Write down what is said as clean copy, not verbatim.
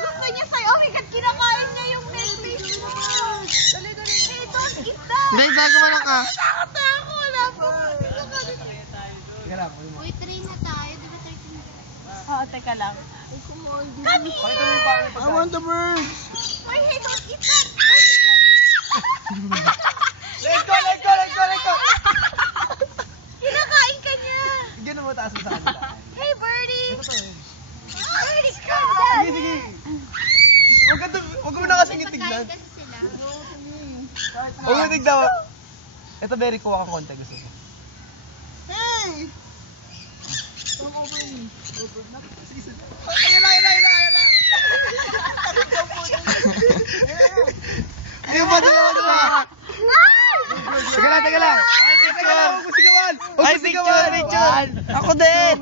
Gusto niya sa'yo. Oh my God, kinakain niya yung milkfish mo. Dali. Hey, don't eat that. Hindi, bago mo lang ka. Takot na ako. Wala po. Uy, 3 na tayo. Di ba 13 na? Oo, teka lang. Come here! I want the birds. Uy, hey, don't eat that. Let go. Kinakain ka niya. Bigyan mo taas mo sa kanila. Hey, birdie. Ito to. Birdie, calm down. Sige. Huwag mo na kasing itignan. Pagkain kasi sila. Huwag mo tignan. Ito, very kuha kang konti. Gusto ko. Hey! Ayan na. Ayun ba, dalawa. Teka lang. Ay, picture. Ay, picture. Ako din.